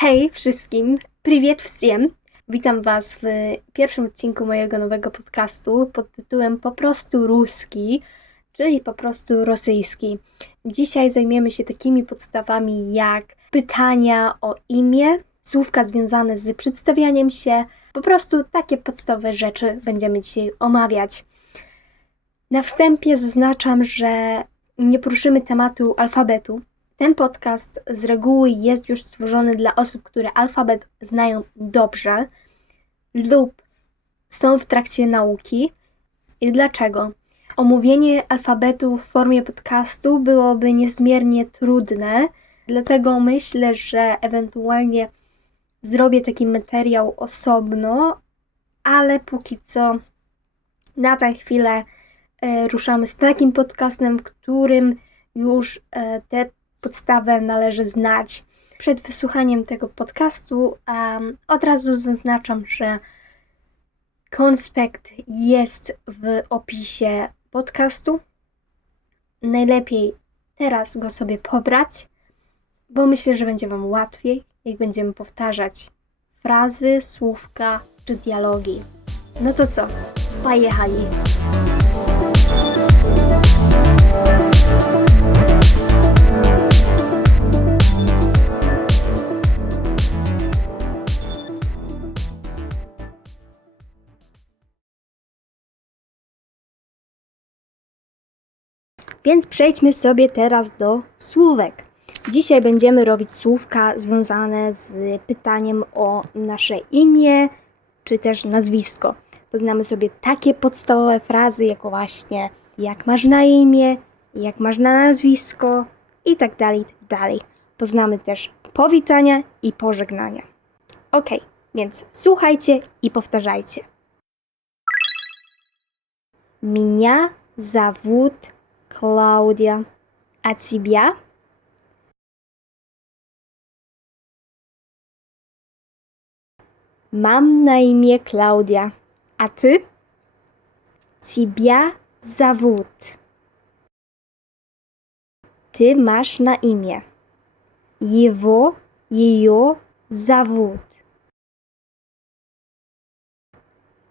Hej wszystkim, priwiet wsiem. Witam Was w pierwszym odcinku mojego nowego podcastu pod tytułem Po prostu ruski, czyli po prostu rosyjski. Dzisiaj zajmiemy się takimi podstawami jak pytania o imię, słówka związane z przedstawianiem się, po prostu takie podstawowe rzeczy będziemy dzisiaj omawiać. Na wstępie zaznaczam, że nie poruszymy tematu alfabetu, ten podcast z reguły jest już stworzony dla osób, które alfabet znają dobrze lub są w trakcie nauki. I dlaczego? Omówienie alfabetu w formie podcastu byłoby niezmiernie trudne, dlatego myślę, że ewentualnie zrobię taki materiał osobno, ale póki co na tę chwilę e, ruszamy z takim podcastem, w którym już e, tę podstawę należy znać. Przed wysłuchaniem tego podcastu um, od razu zaznaczam, że konspekt jest w opisie podcastu. Najlepiej teraz go sobie pobrać, bo myślę, że będzie Wam łatwiej, jak będziemy powtarzać frazy, słówka czy dialogi. No to co? Pojechali! Więc przejdźmy sobie teraz do słówek. Dzisiaj będziemy robić słówka związane z pytaniem o nasze imię czy też nazwisko. Poznamy sobie takie podstawowe frazy, jak właśnie jak masz na imię, jak masz na nazwisko i tak dalej, i tak dalej. Poznamy też powitania i pożegnania. Ok, więc słuchajcie i powtarzajcie. Меня зовут Клаудия. А тебя? Mam na imię Klaudia. A ty? Тебя зовут. Ty masz na imię. Его, ее зовут.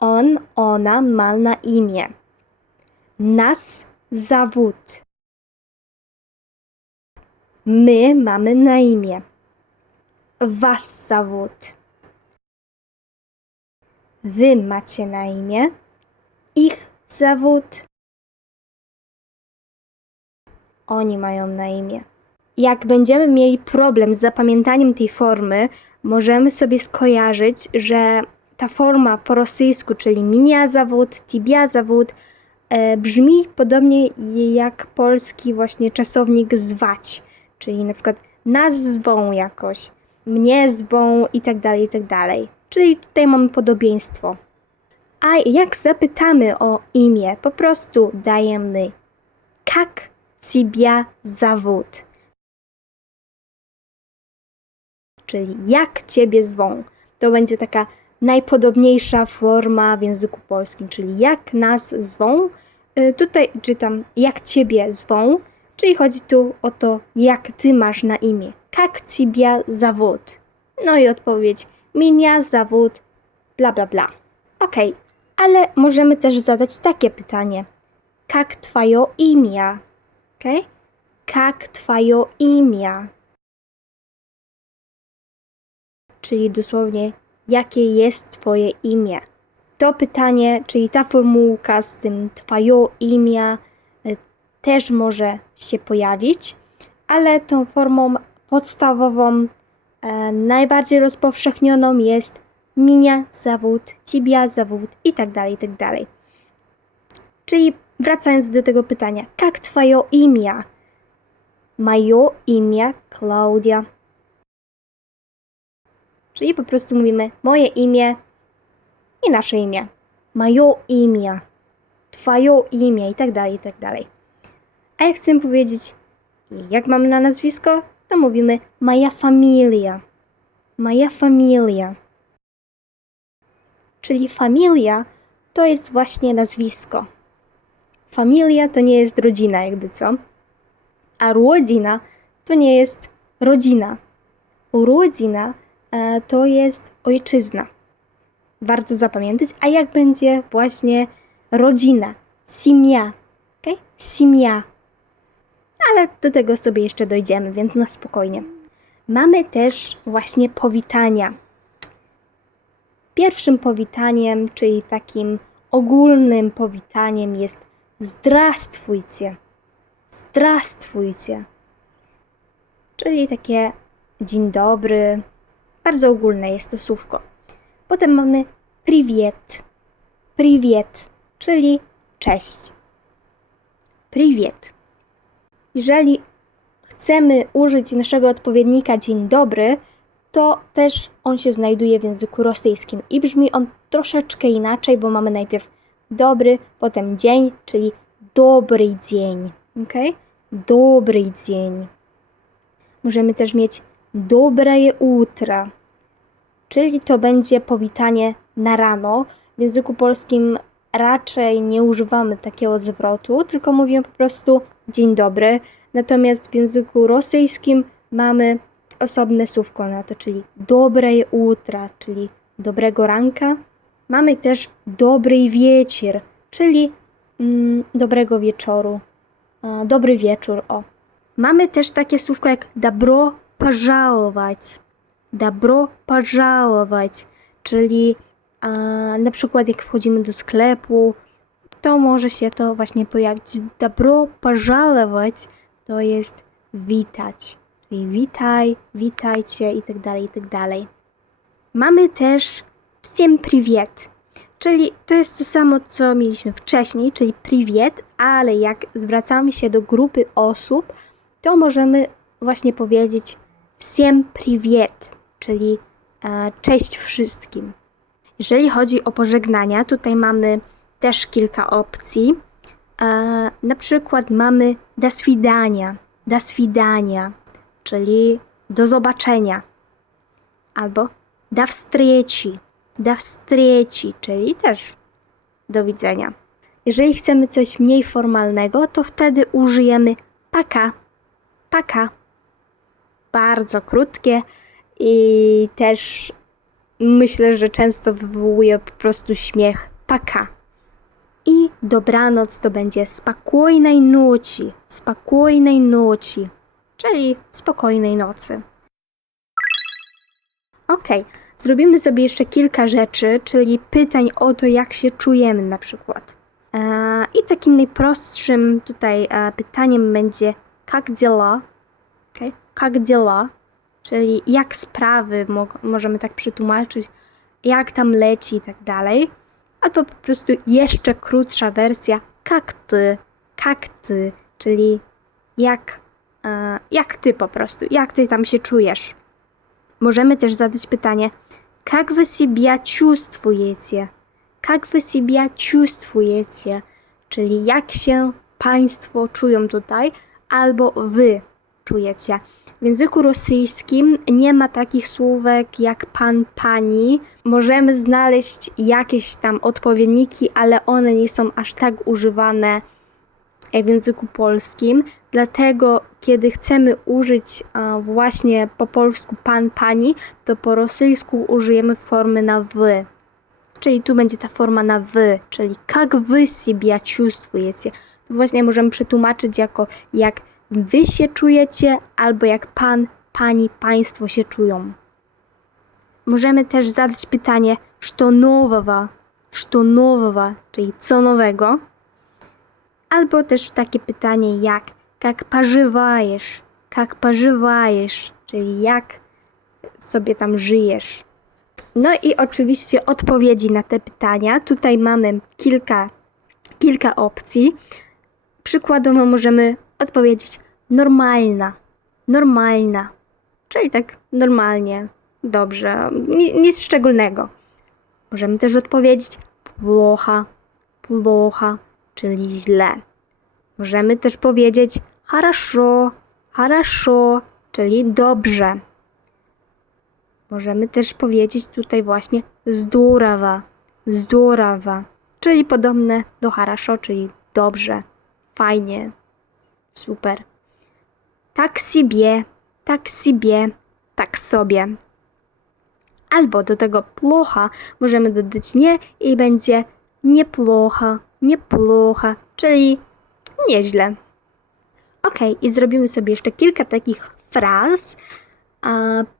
On, ona ma na imię. Nas zawód. My mamy na imię. Was zawód. Wy macie na imię. Ich zawód. Oni mają na imię. Jak będziemy mieli problem z zapamiętaniem tej formy, możemy sobie skojarzyć, że ta forma po rosyjsku, czyli minia zawód, tibia zawód, E, brzmi podobnie jak polski właśnie czasownik zwać, czyli na przykład nas zwą jakoś, mnie zwą i tak dalej, i tak dalej. Czyli tutaj mamy podobieństwo. A jak zapytamy o imię, po prostu dajemy jak cibia zawód. Czyli jak ciebie zwą. To będzie taka najpodobniejsza forma w języku polskim, czyli jak nas zwą. Y, Tutaj czytam jak ciebie zwą, czyli chodzi tu o to, jak ty masz na imię. Jak ciebie zawód? No i odpowiedź minia zawód, bla bla bla. Okej, ale możemy też zadać takie pytanie. Jak twoje imię? Okej? Jak twoje imię? Czyli dosłownie, jakie jest twoje imię? To pytanie, czyli ta formułka z tym twoje imię y, też może się pojawić, ale tą formą podstawową, e, najbardziej rozpowszechnioną jest minia zawód, cibia zawód i tak dalej, i tak. Czyli wracając do tego pytania, jak twoje imię? Moje imię Klaudia. Czyli po prostu mówimy moje imię i nasze imię. Moje imię, twoje imię i tak dalej, i tak dalej. A jak chcemy powiedzieć, jak mam na nazwisko, to mówimy moja familia. Moja familia. Czyli familia to jest właśnie nazwisko. Familia to nie jest rodzina, jakby co. A rodzina to nie jest rodzina. Urodzina e, to jest ojczyzna. Warto zapamiętać. A jak będzie właśnie rodzina? Simia. Okay? Simia. Ale do tego sobie jeszcze dojdziemy, więc na spokojnie. Mamy też właśnie powitania. Pierwszym powitaniem, czyli takim ogólnym powitaniem jest Zdrastwujcie. Zdrastwujcie. Czyli takie dzień dobry. Bardzo ogólne jest to słówko. Potem mamy priwiet. Priwiet, czyli cześć. Priwiet. Jeżeli chcemy użyć naszego odpowiednika dzień dobry, to też on się znajduje w języku rosyjskim i brzmi on troszeczkę inaczej, bo mamy najpierw dobry, potem dzień, czyli dobry dzień. Ok? Dobry dzień. Możemy też mieć dobre jutro czyli to będzie powitanie na rano. W języku polskim raczej nie używamy takiego zwrotu, tylko mówimy po prostu dzień dobry. Natomiast w języku rosyjskim mamy osobne słówko na to, czyli dobre utra, czyli dobrego ranka. Mamy też dobry wieczór, czyli mm, dobrego wieczoru, dobry wieczór, o. Mamy też takie słówko jak dobro pożałować Добро пожаловать, czyli e, na przykład jak wchodzimy do sklepu, to może się to właśnie pojawić. Добро пожаловать to jest witać. Czyli witaj, witajcie i tak dalej, i tak dalej. Mamy też всем привет, czyli to jest to samo, co mieliśmy wcześniej, czyli привет, ale jak zwracamy się do grupy osób, to możemy właśnie powiedzieć всем привет, czyli e, cześć wszystkim. Jeżeli chodzi o pożegnania, tutaj mamy też kilka opcji. E, na przykład mamy da swidania, da czyli do zobaczenia. Albo da wstrieci, da wstrieci, czyli też do widzenia. Jeżeli chcemy coś mniej formalnego, to wtedy użyjemy paka, paka. Bardzo krótkie, i też myślę, że często wywołuje po prostu śmiech paka. I dobranoc to będzie spokojnej nocy, spokojnej nocy, czyli spokojnej nocy. Ok, zrobimy sobie jeszcze kilka rzeczy, czyli pytań o to, jak się czujemy na przykład. E, I takim najprostszym tutaj e, pytaniem będzie jak działa, okay? jak działa, czyli jak sprawy, możemy tak przetłumaczyć, jak tam leci i tak dalej. Albo po prostu jeszcze krótsza wersja kakty, kakty, czyli jak, e, jak ty po prostu, jak ty tam się czujesz. Możemy też zadać pytanie, jak wy siebie czujecie? Jak wy siebie czujecie? Czyli jak się państwo czują tutaj, albo wy czujecie. W języku rosyjskim nie ma takich słówek jak pan, pani. Możemy znaleźć jakieś tam odpowiedniki, ale one nie są aż tak używane e, w języku polskim. Dlatego, kiedy chcemy użyć właśnie po polsku pan, pani, to po rosyjsku użyjemy formy na wy. Czyli tu będzie ta forma na wy, czyli jak wy siebie czujecie. To właśnie możemy przetłumaczyć jako jak wy się czujecie, albo jak pan, pani, państwo się czują. Możemy też zadać pytanie, co nowego, co nowego, czyli co nowego. Albo też takie pytanie jak, jak pożywajesz, jak pożywajesz, czyli jak sobie tam żyjesz. No i oczywiście odpowiedzi na te pytania. Tutaj mamy kilka, kilka opcji. Przykładowo możemy odpowiedzieć normalna, normalna, czyli tak normalnie, dobrze, nic szczególnego. Możemy też odpowiedzieć płocha, płocha, czyli źle. Możemy też powiedzieć хорошо, хорошо, czyli dobrze. Możemy też powiedzieć tutaj właśnie zdurawa, zdurawa, czyli podobne do хорошо, czyli dobrze, fajnie, super. Tak sobie, tak sobie, tak sobie. Albo do tego plocha możemy dodać nie i będzie nieplocha, nieplocha, czyli nieźle. Ok, i zrobimy sobie jeszcze kilka takich fraz.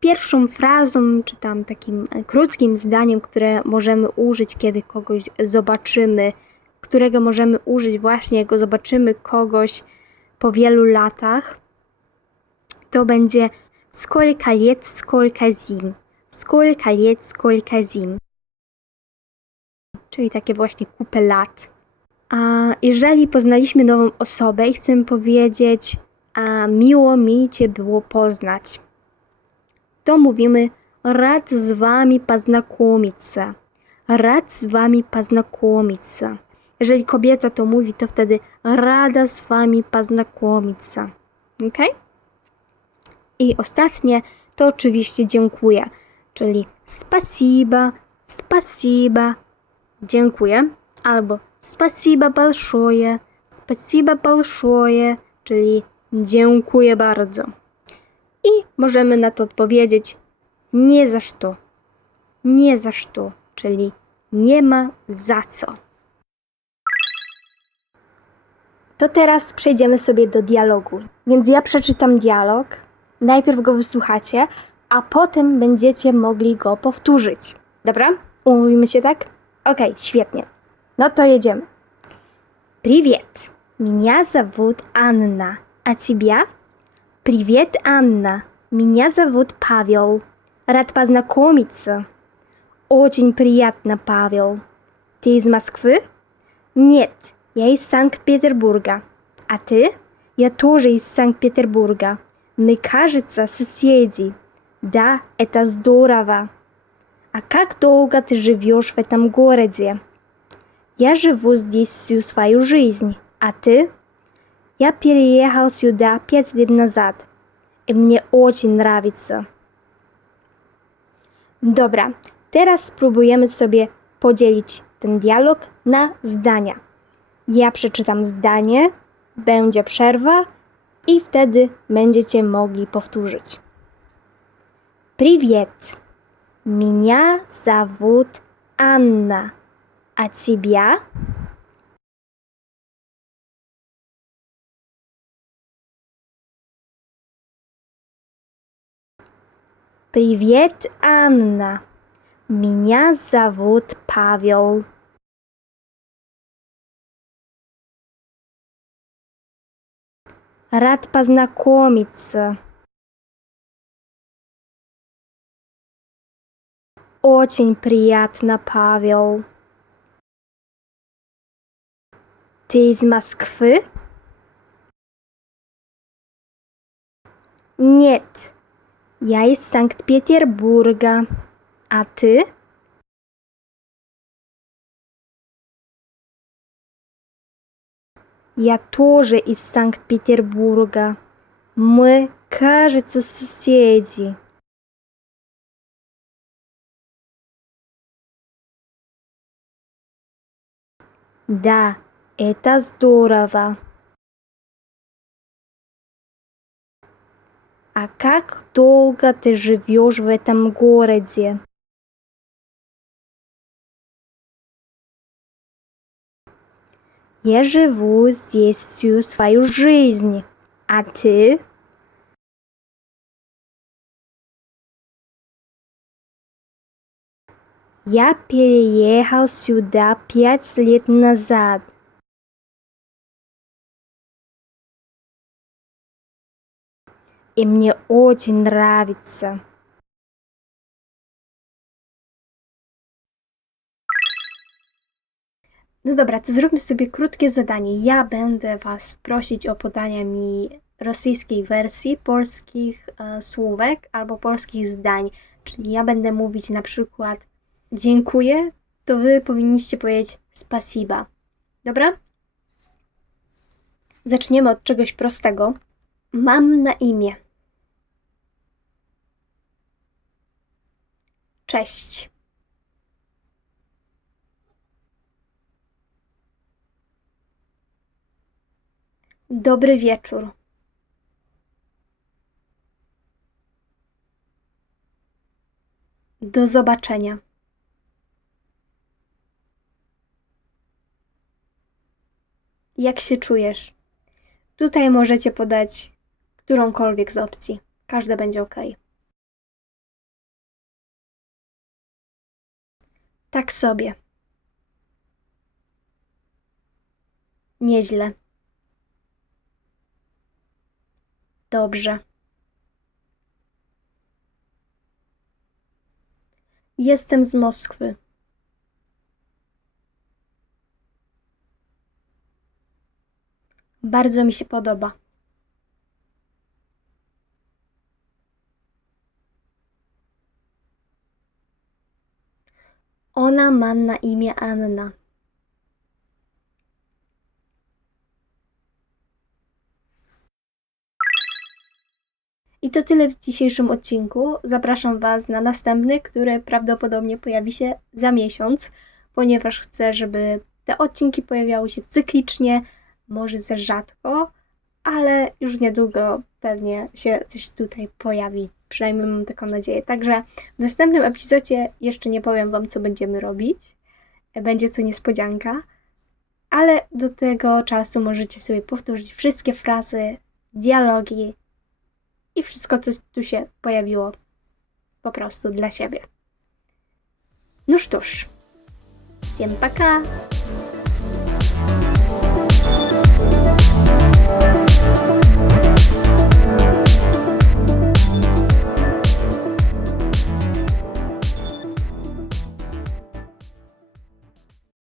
Pierwszą frazą, czy tam takim krótkim zdaniem, które możemy użyć, kiedy kogoś zobaczymy, którego możemy użyć właśnie, jak zobaczymy kogoś po wielu latach to będzie skolka lat, skolka zim. Skolka lat, skolka zim. Czyli takie właśnie kupę lat. A jeżeli poznaliśmy nową osobę i chcemy powiedzieć a miło mi Cię było poznać, to mówimy rad z Wami poznakomić się. Rad z Wami poznakomić się. Jeżeli kobieta to mówi, to wtedy rada z Wami poznakomica. Ok? I ostatnie to oczywiście dziękuję, czyli spasiba, spasiba, dziękuję, albo spasiba balszoje, spasiba balszoje, czyli dziękuję bardzo. I możemy na to odpowiedzieć nie za co. Nie za co, czyli nie ma za co. To teraz przejdziemy sobie do dialogu. Więc ja przeczytam dialog, najpierw go wysłuchacie, a potem będziecie mogli go powtórzyć. Dobra? Umówimy się tak? Okej, świetnie. No to jedziemy. Привет, меня зовут Анна, а тебя? Привет, Анна, меня зовут Павел. Рад познакомиться. Очень приятно, Павел. Ты из Москвы? Нет, я из Санкт-Петербурга. А ты? Я тоже из Санкт-Петербурга. Мы, кажется, соседи. Да, это здорово. А как долго ты живешь в этом городе? Я живу здесь всю свою жизнь. А ты? Я переехал сюда пять лет назад. И мне очень nравится. Dobra, teraz spróbujemy sobie podzielić ten dialog na zdania. Ja przeczytam zdanie, będzie przerwa i wtedy będziecie mogli powtórzyć. Привет! Меня зовут Анна. А тебя? Привет, Анна. Меня зовут Павел. Рад познакомиться. Очень приятно, Павел. Ты из Москвы? Нет, я из Санкт-Петербурга. А ты? Я тоже из Санкт-Петербурга. Мы, кажется, соседи. Да, это здорово. А как долго ты живешь в этом городе? Я живу здесь всю свою жизнь. А ты? Я переехал сюда пять лет назад. И мне очень нравится. No dobra, to zróbmy sobie krótkie zadanie. Ja będę Was prosić o podanie mi rosyjskiej wersji polskich e, słówek albo polskich zdań. Czyli ja będę mówić na przykład dziękuję, to Wy powinniście powiedzieć spasiba. Dobra? Zaczniemy od czegoś prostego. Mam na imię. Cześć. Dobry wieczór. Do zobaczenia. Jak się czujesz? Tutaj możecie podać którąkolwiek z opcji. Każda będzie ok. Tak sobie. Nieźle. Dobrze. Jestem z Moskwy. Bardzo mi się podoba. Ona ma na imię Anna. To tyle w dzisiejszym odcinku. Zapraszam Was na następny, który prawdopodobnie pojawi się za miesiąc, ponieważ chcę, żeby te odcinki pojawiały się cyklicznie, może za rzadko, ale już niedługo pewnie się coś tutaj pojawi. Przynajmniej mam taką nadzieję. Także w następnym epizodzie jeszcze nie powiem Wam, co będziemy robić. Będzie to niespodzianka, ale do tego czasu możecie sobie powtórzyć wszystkie frazy, dialogi i wszystko, co tu się pojawiło po prostu dla siebie. Noż cóż, siempaka!